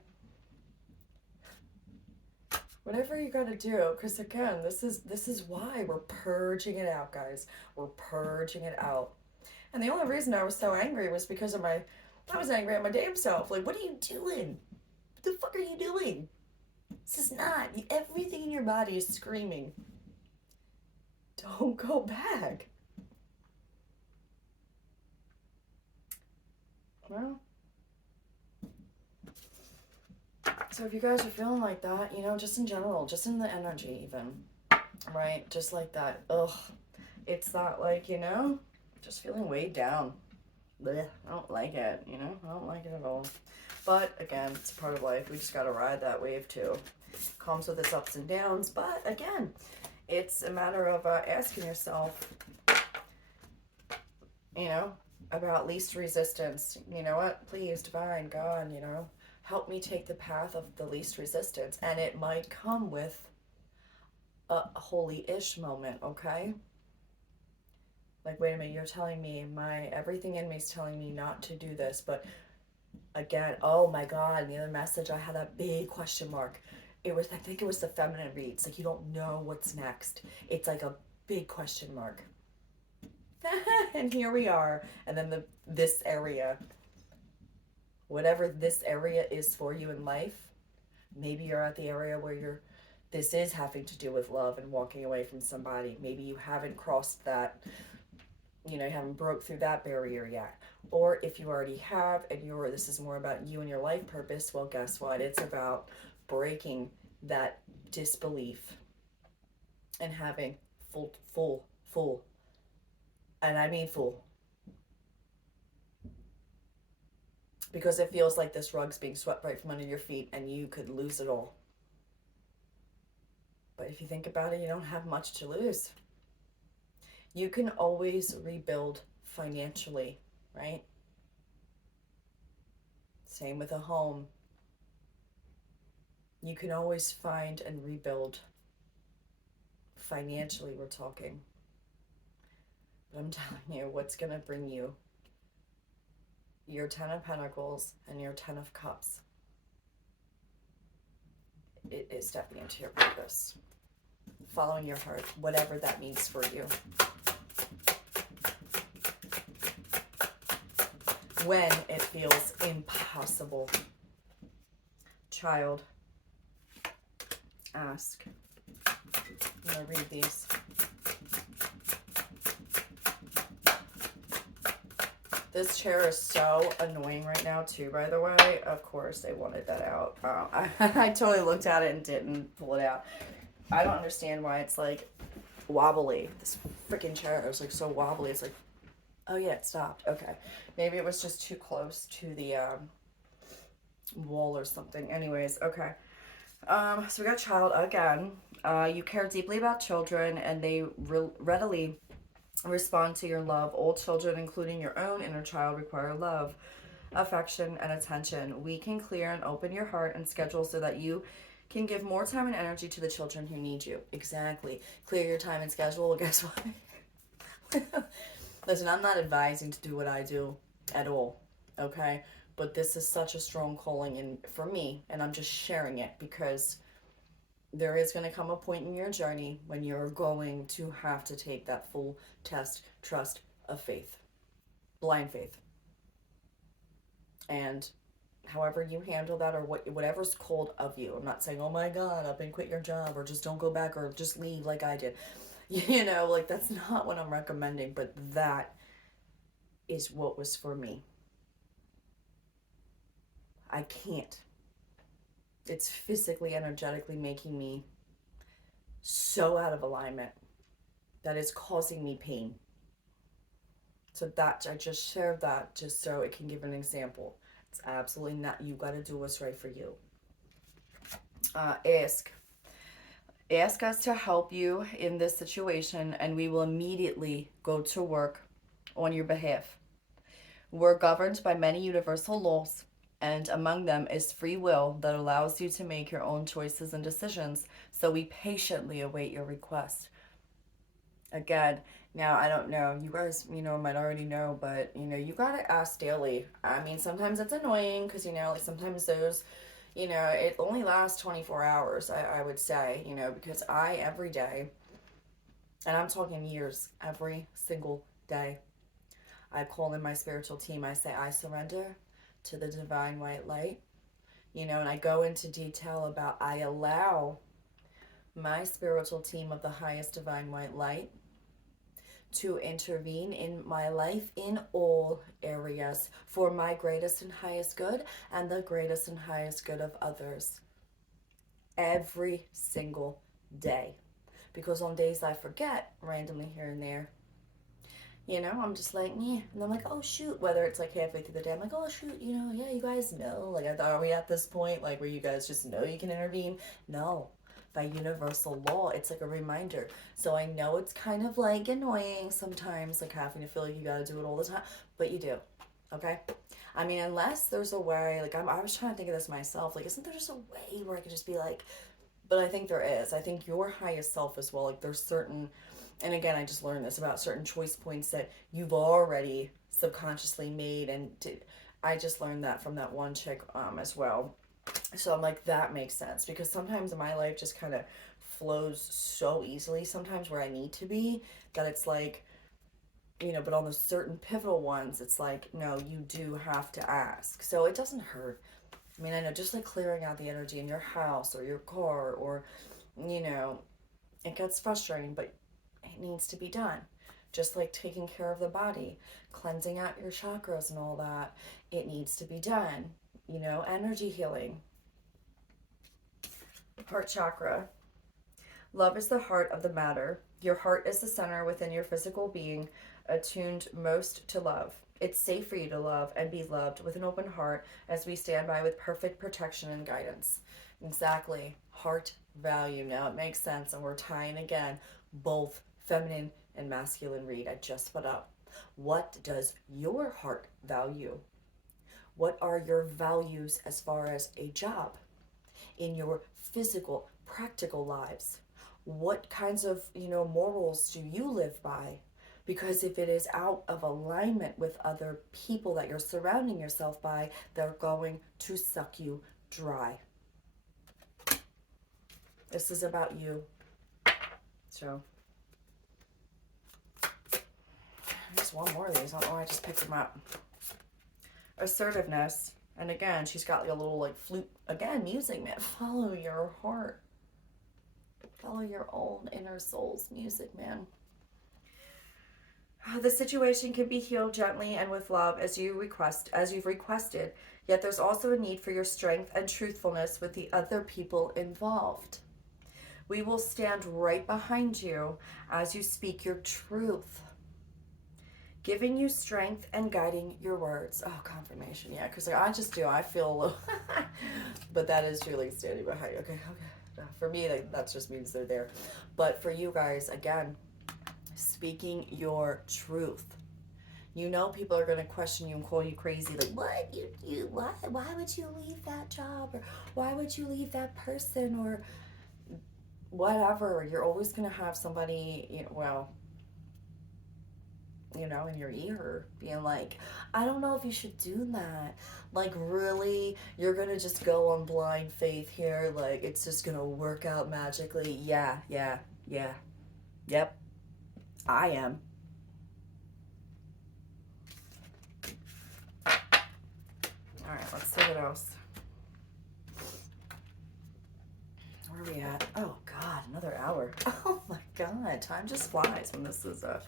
Whatever you gotta do, because again, this is why we're purging it out, guys. We're purging it out. And the only reason I was so angry was because I was angry at my damn self. Like, what are you doing? What the fuck are you doing? This is not. Everything in your body is screaming. Don't go back. Well, so if you guys are feeling like that, just in general, just in the energy even, right? Just like that, ugh. It's not like, just feeling weighed down. Blech, I don't like it, I don't like it at all. But again, it's part of life. We just gotta ride that wave too. Comes with its ups and downs, but again, it's a matter of asking yourself, you know, about least resistance. You know what? Please, divine God, help me take the path of the least resistance. And it might come with a holy-ish moment, okay? Like, wait a minute, you're telling me everything in me is telling me not to do this, but again, oh my God, the other message, I had that big question mark. I think it was the feminine reads, like you don't know what's next. It's like a big question mark. And here we are. And then this area, whatever this area is for you in life, maybe you're at the area where this is having to do with love and walking away from somebody. Maybe you haven't crossed that, you haven't broke through that barrier yet. Or if you already have and this is more about you and your life purpose, well, guess what? It's about breaking that disbelief and having full, and I mean full, because it feels like this rug's being swept right from under your feet and you could lose it all. But if you think about it, you don't have much to lose. You can always rebuild financially, right? Same with a home. You can always find and rebuild financially, we're talking. But I'm telling you, what's going to bring you your 10 of Pentacles and your 10 of Cups, it is stepping into your purpose, following your heart, whatever that means for you. When it feels impossible. Child, ask. I'm going to read these. This chair is so annoying right now too, by the way. Of course, they wanted that out. I totally looked at it and didn't pull it out. I don't understand why it's like wobbly. This freaking chair is like so wobbly. It's like, oh yeah, it stopped. Okay. Maybe it was just too close to the wall or something. Anyways, okay. So we got child again. You care deeply about children and they readily respond to your love. All children, including your own inner child, require love, affection, and attention. We can clear and open your heart and schedule so that you can give more time and energy to the children who need you. Exactly. Clear your time and schedule. Well, guess what? Listen, I'm not advising to do what I do at all, okay? But this is such a strong calling for me, and I'm just sharing it because there is going to come a point in your journey when you're going to have to take that full test, trust of faith, blind faith. And however you handle that, or whatever's called of you. I'm not saying, oh my God, up and quit your job, or just don't go back, or just leave like I did. Like that's not what I'm recommending, but that is what was for me. I can't. It's physically, energetically making me so out of alignment that it's causing me pain. So that I just shared that just so it can give an example. It's absolutely not, you got to do what's right for you. Ask us to help you in this situation and we will immediately go to work on your behalf. We're governed by many universal laws, and among them is free will that allows you to make your own choices and decisions, so we patiently await your request. Again, now I don't know, you guys, might already know, but, you gotta ask daily. I mean, sometimes it's annoying because, like sometimes those, it only lasts 24 hours, I would say, because every day, and I'm talking years, every single day, I call in my spiritual team. I say, I surrender to the divine white light, and I go into detail about I allow my spiritual team of the highest divine white light to intervene in my life in all areas for my greatest and highest good and the greatest and highest good of others. Every single day. Because on days I forget, randomly here and there, You know, I'm just like, yeah. And I'm like, oh, shoot. Whether it's like halfway through the day, I'm like, oh, shoot, you know, yeah, you guys know. Like, I thought, are we at this point, like, where you guys just know you can intervene? No. By universal law, it's like a reminder. So I know it's kind of like annoying sometimes, like having to feel like you gotta do it all the time, but you do. Okay? I mean, unless there's a way, like, I was trying to think of this myself. Like, isn't there just a way where I could just be like, but I think there is. I think your highest self as well. Like there's certain, and again, I just learned this about certain choice points that you've already subconsciously made, and I just learned that from that one chick as well. So I'm like, that makes sense because sometimes my life just kind of flows so easily. Sometimes where I need to be, that it's like, you know, but on those certain pivotal ones, it's like, no, you do have to ask. So it doesn't hurt. I mean, I know just like clearing out the energy in your house or your car or, you know, it gets frustrating, but it needs to be done. Just like taking care of the body, cleansing out your chakras and all that, it needs to be done. You know, energy healing, heart chakra. Love is the heart of the matter. Your heart is the center within your physical being, attuned most to love. It's safe for you to love and be loved with an open heart as we stand by with perfect protection and guidance. Exactly. Heart value. Now it makes sense, and we're tying again both feminine and masculine read I just put up. What does your heart value? What are your values as far as a job? In your physical, practical lives? What kinds of, you know, morals do you live by? Because if it is out of alignment with other people that you're surrounding yourself by, they're going to suck you dry. This is about you. So, there's one more of these. I don't know why I just picked them up. Assertiveness. And again, she's got like a little like flute. Again, music, man. Follow your heart. Follow your own inner soul's music, man. The situation can be healed gently and with love as you've requested, yet there's also a need for your strength and truthfulness with the other people involved. We will stand right behind you as you speak your truth, giving you strength and guiding your words. Oh, confirmation, yeah, because I just do. I feel a little, but that is truly standing behind you. Okay, okay. For me, that just means they're there. But for you guys, again, speaking your truth. You know people are going to question you and call you crazy, like, what, why would you leave that job, or why would you leave that person, or whatever. You're always going to have somebody, you know, well, you know, in your ear being like, I don't know if you should do that. Like, really? You're going to just go on blind faith here? Like, it's just going to work out magically? Yeah, yeah, yeah. Yep, I am. All right, let's see what else. Where are we at? Oh, God, another hour. Oh, my God. Time just flies when this is a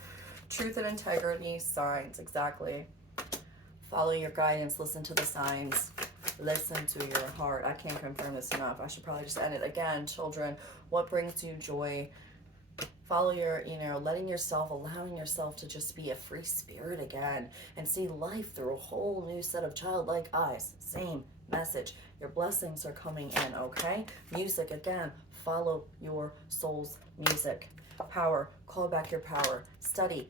truth and integrity signs. Exactly. Follow your guidance. Listen to the signs. Listen to your heart. I can't confirm this enough. I should probably just end it. Again, children, what brings you joy? Follow your, you know, letting yourself, allowing yourself to just be a free spirit again and see life through a whole new set of childlike eyes. Same message. Your blessings are coming in, okay? Music, again, follow your soul's music. Power, call back your power. Study,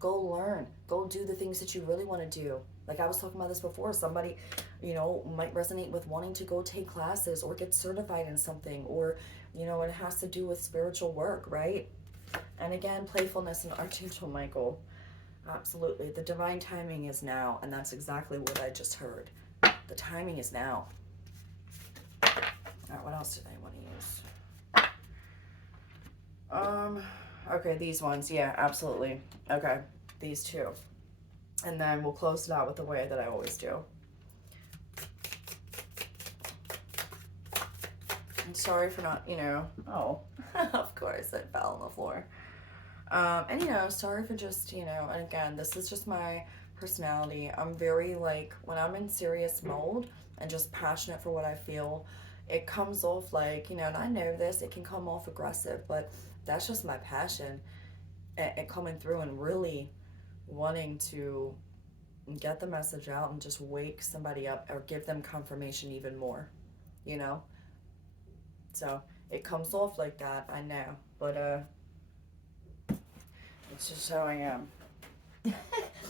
go learn, go do the things that you really want to do. Like I was talking about this before, somebody, you know, might resonate with wanting to go take classes or get certified in something, or, you know, it has to do with spiritual work, right? And again, playfulness and Archangel Michael. Absolutely. The divine timing is now, and that's exactly what I just heard. The timing is now. All right, what else did I want to use? Okay, these ones. Yeah, absolutely. Okay, these two. And then we'll close it out with the way that I always do. I'm sorry for not, you know, oh, of course it fell on the floor. And, you know, sorry for just, you know, and again, this is just my personality. I'm very, like, when I'm in serious mode and just passionate for what I feel, it comes off like, you know, and I know this, it can come off aggressive, but that's just my passion. It coming through and really wanting to get the message out and just wake somebody up or give them confirmation even more, you know? So it comes off like that, I know, but it's just how I am.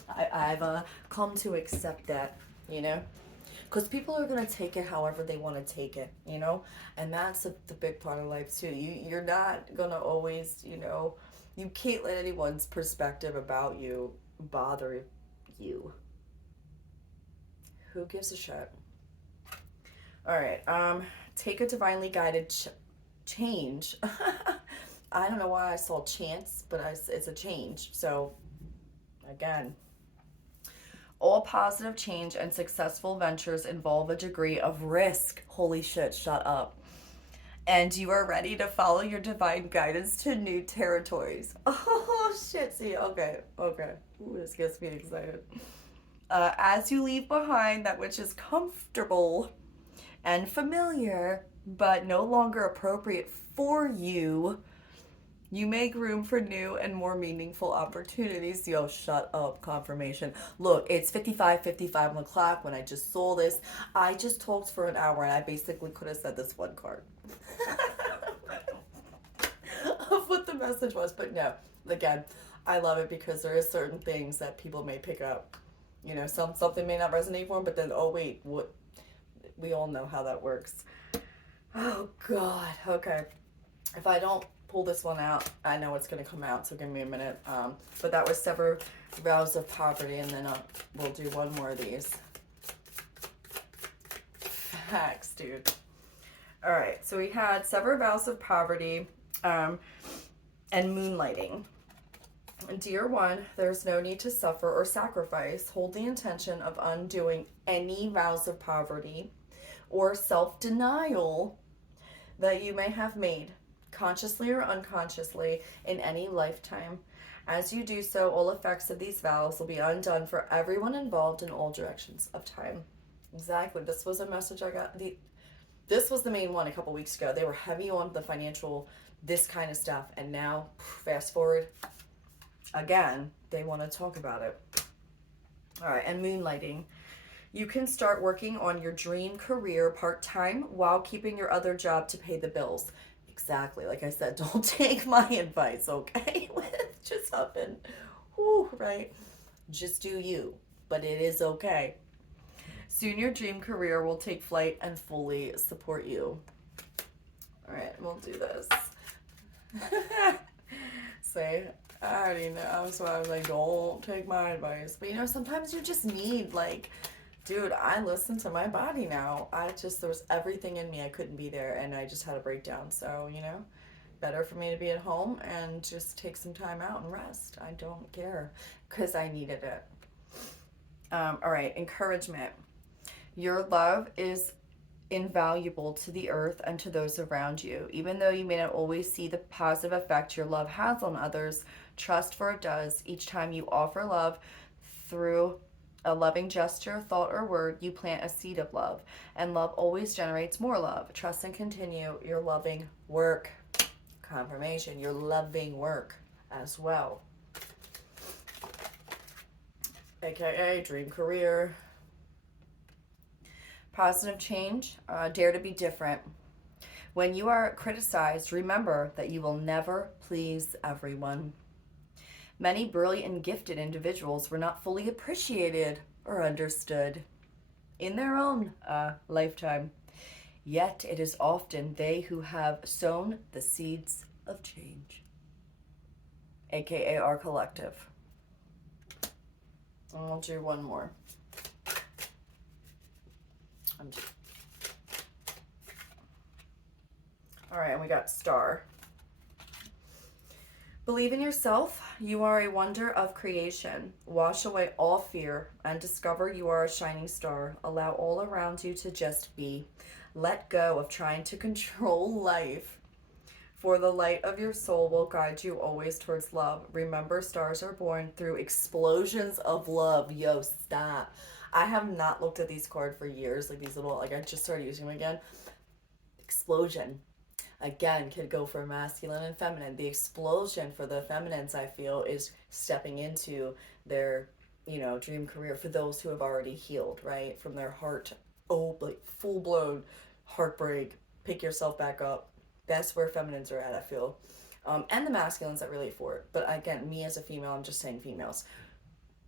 I've come to accept that, you know? Because people are going to take it however they want to take it, you know? And that's the big part of life, too. You're not going to always, you know, you can't let anyone's perspective about you bother you. Who gives a shit? All right. Take a divinely guided change. I don't know why I saw chance, but it's a change. So, again, all positive change and successful ventures involve a degree of risk. Holy shit, shut up. And you are ready to follow your divine guidance to new territories. Oh shit, see, okay. Ooh, this gets me excited. As you leave behind that which is comfortable and familiar, but no longer appropriate for you, you make room for new and more meaningful opportunities. Yo, shut up, confirmation. Look, it's 55:55 on the clock when I just saw this. I just talked for an hour and I basically could have said this one card of what the message was. But no, again, I love it because there is certain things that people may pick up. You know, something may not resonate for them, but then, oh wait, what? We all know how that works. Oh God. Okay. If I don't pull this one out, I know it's going to come out, so give me a minute. But that was sever vows of poverty, and then we'll do one more of these. Facts, dude. All right, so we had sever vows of poverty and moonlighting. Dear one, there's no need to suffer or sacrifice. Hold the intention of undoing any vows of poverty or self-denial that you may have made, consciously or unconsciously, in any lifetime. As you do so, all effects of these vows will be undone for everyone involved in all directions of time. Exactly. This was a message I got. This was the main one a couple weeks ago. They were heavy on the financial, this kind of stuff. And now, fast forward, again, they want to talk about it. All right, and moonlighting. You can start working on your dream career part-time while keeping your other job to pay the bills. Exactly. Like I said, don't take my advice, okay? Just up and, whew, right? Just do you. But it is okay. Soon your dream career will take flight and fully support you. All right, we'll do this. Say, I already know. So I was like, don't take my advice. But you know, sometimes you just need, like, dude, I listen to my body now. There was everything in me. I couldn't be there and I just had a breakdown. So, you know, better for me to be at home and just take some time out and rest. I don't care because I needed it. All right, encouragement. Your love is invaluable to the earth and to those around you. Even though you may not always see the positive effect your love has on others, trust for it does. Each time you offer love through a loving gesture, thought, or word, you plant a seed of love. And love always generates more love. Trust and continue your loving work. Confirmation, your loving work as well. AKA dream career. Positive change, dare to be different. When you are criticized, remember that you will never please everyone. Many brilliant and gifted individuals were not fully appreciated or understood in their own lifetime. Yet it is often they who have sown the seeds of change, aka our collective. And we'll do one more. All right, and we got star. Believe in yourself. You are a wonder of creation. Wash away all fear and discover you are a shining star. Allow all around you to just be. Let go of trying to control life. For the light of your soul will guide you always towards love. Remember, stars are born through explosions of love. Yo, stop. I have not looked at these cards for years. Like these little, like I just started using them again. Explosion. again, could go for masculine and feminine. The explosion for the feminines, I feel, is stepping into their, dream career for those who have already healed, right? From their heart, like full blown heartbreak, pick yourself back up. That's where feminines are at, I feel. And the masculines that relate for it. But again, me as a female, I'm just saying females.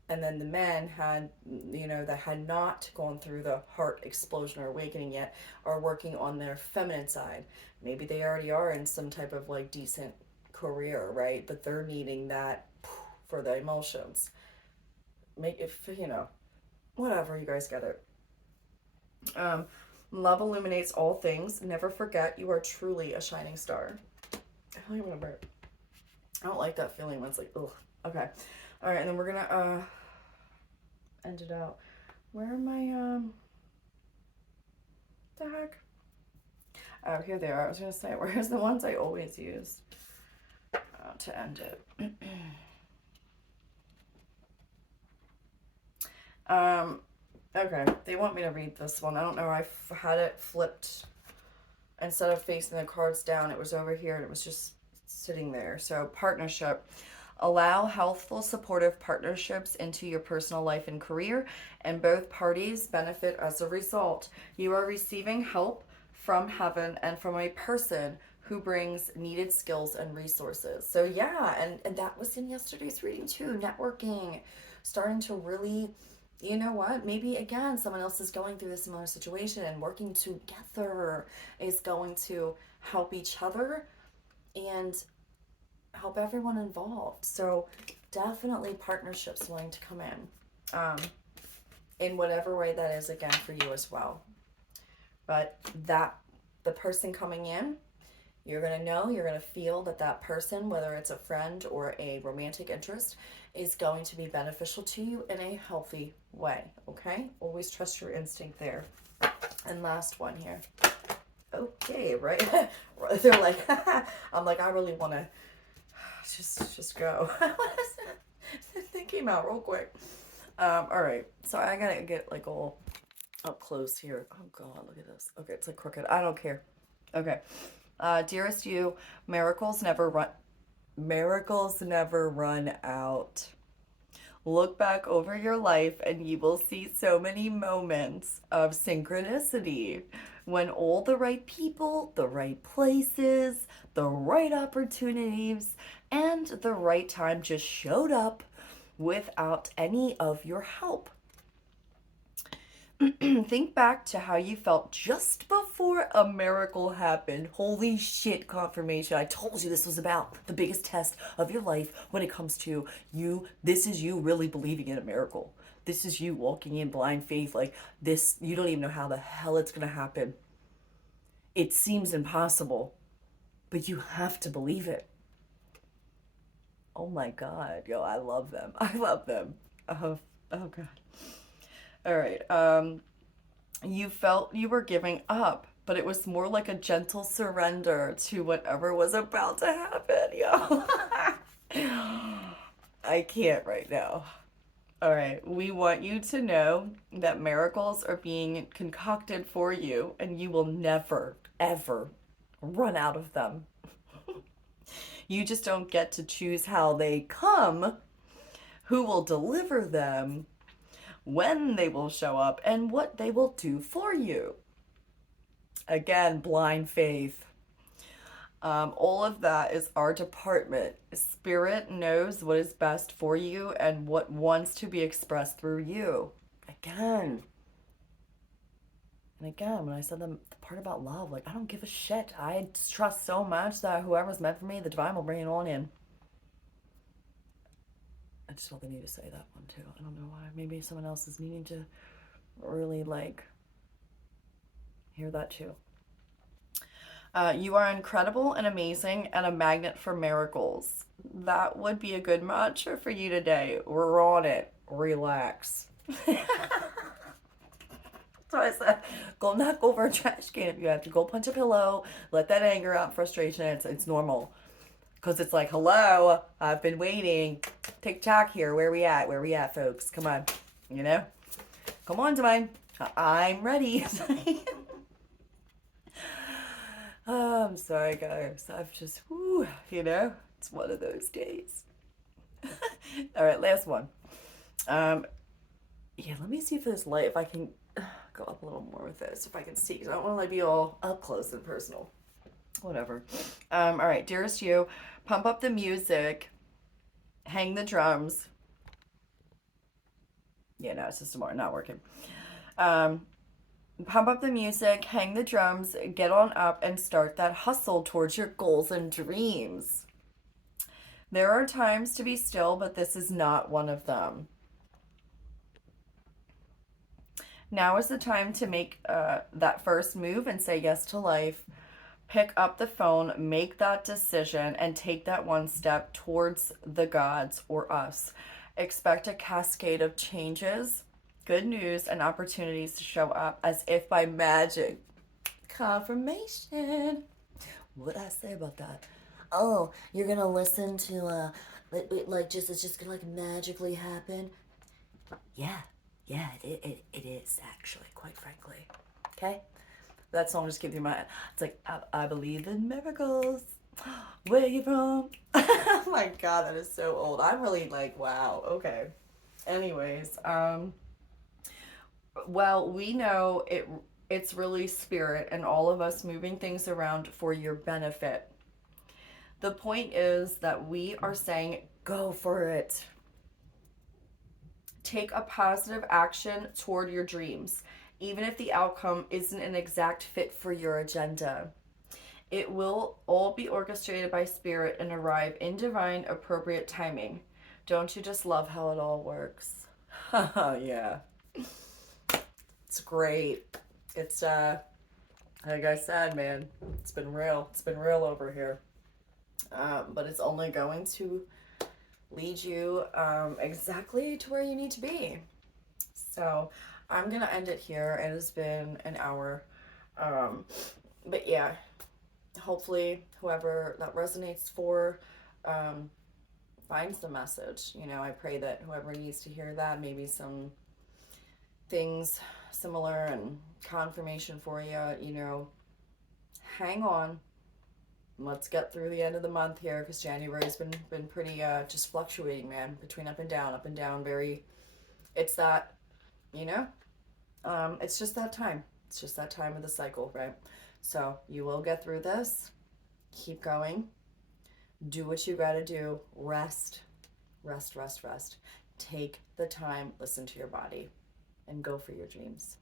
And then the men had, that had not gone through the heart explosion or awakening yet, are working on their feminine side. Maybe they already are in some type of like decent career, right? But they're needing that for the emotions. Make it, whatever, you guys get it. Um, Love illuminates all things. Never forget you are truly a shining star. I don't even remember. I don't like that feeling when it's like, ugh. Okay. All right, and then we're gonna end it out. Where am I? The heck? Oh, here they are. I was gonna say, where's the ones I always use to end it? Okay, they want me to read this one. I don't know. I had it flipped. Instead of facing the cards down, it was over here and it was just sitting there. So, partnership. Allow healthful, supportive partnerships into your personal life and career, and both parties benefit as a result. You are receiving help from heaven and from a person who brings needed skills and resources. So, yeah, and that was in yesterday's reading too. Networking, starting to really, you know what, maybe again someone else is going through a similar situation, and working together is going to help each other and help everyone involved. So definitely partnerships wanting to come in whatever way that is, again, for you as well. But that the person coming in, you're going to know, you're going to feel that that person, whether it's a friend or a romantic interest, is going to be beneficial to you in a healthy way. Okay, always trust your instinct there. And last one here. Okay, right? They're like, I'm like, I really want to just go. They came out real quick. All right, so I gotta get like all up close here. Oh god, look at this. Okay, it's like crooked. I don't care. Okay, dearest you, miracles never run out. Look back over your life and you will see so many moments of synchronicity when all the right people, the right places, the right opportunities, and the right time just showed up without any of your help. Think back to how you felt just before a miracle happened. Holy shit, confirmation. I told you this was about the biggest test of your life when it comes to you. This is you really believing in a miracle. This is you walking in blind faith like this. You don't even know how the hell it's going to happen. It seems impossible, but you have to believe it. Oh my God. Yo, I love them. I love them. Oh God. All right. You felt you were giving up, but it was more like a gentle surrender to whatever was about to happen. Yo. I can't right now. All right. We want you to know that miracles are being concocted for you, and you will never, ever run out of them. You just don't get to choose how they come, who will deliver them, when they will show up, and what they will do for you. Again, blind faith. All of that is our department. Spirit knows what is best for you and what wants to be expressed through you. Again. And again, when I said the part about love, like, I don't give a shit. I trust so much that whoever's meant for me, the divine will bring it on in. I just felt the need to say that one too. I don't know why. Maybe someone else is needing to really like hear that too. You are incredible and amazing and a magnet for miracles. That would be a good mantra for you today. We're on it. Relax. So I said, go knock over a trash can if you have to. Go punch a pillow. Let that anger out, frustration. It's normal. Because it's like, hello, I've been waiting. TikTok here. Where we at? Where we at, folks? Come on. You know? Come on, Divine. I'm ready. Oh, I'm sorry, guys. I've just, whew, it's one of those days. All right, last one. Um, yeah, let me see if this light, if I can go up a little more with this, if I can see, because I don't want to be all up close and personal. Whatever. All right, dearest you, pump up the music, hang the drums. Yeah, no, it's just not working. Um, Pump up the music, hang the drums, get on up, and start that hustle towards your goals and dreams. There are times to be still, but this is not one of them. Now is the time to make that first move and say yes to life. Pick up the phone, make that decision, and take that one step towards the gods or us. Expect a cascade of changes, good news, and opportunities to show up as if by magic. Confirmation. What'd I say about that? Oh, you're gonna listen to it's just gonna like magically happen. Yeah, yeah, it is actually, quite frankly. Okay? That song just came through my head. It's like, I believe in miracles. Where you from? Oh my god, that is so old. I'm really like, wow, okay. Anyways, well, we know it's really spirit and all of us moving things around for your benefit. The point is that we are saying, go for it. Take a positive action toward your dreams, even if the outcome isn't an exact fit for your agenda. It will all be orchestrated by spirit and arrive in divine, appropriate timing. Don't you just love how it all works? Yeah. It's great. It's, like I said, man, it's been real. It's been real over here. But it's only going to lead you exactly to where you need to be. So I'm gonna end it here. It has been an hour. But yeah, hopefully whoever that resonates for finds the message. I pray that whoever needs to hear that, maybe some things similar and confirmation for you, hang on. Let's get through the end of the month here, because January's been pretty just fluctuating, man, between up and down, very, it's that, you know it's just that time. It's just that time of the cycle, right? So you will get through this. Keep going. Do what you got to do. Rest, rest, rest, rest. Take the time, listen to your body, and go for your dreams.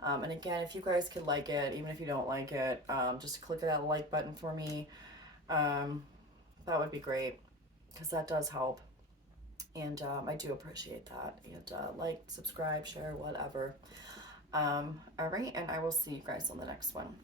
And again, if you guys could like it, even if you don't like it, just click that like button for me. That would be great, because that does help. And I do appreciate that. And like, subscribe, share, whatever. All right, and I will see you guys on the next one.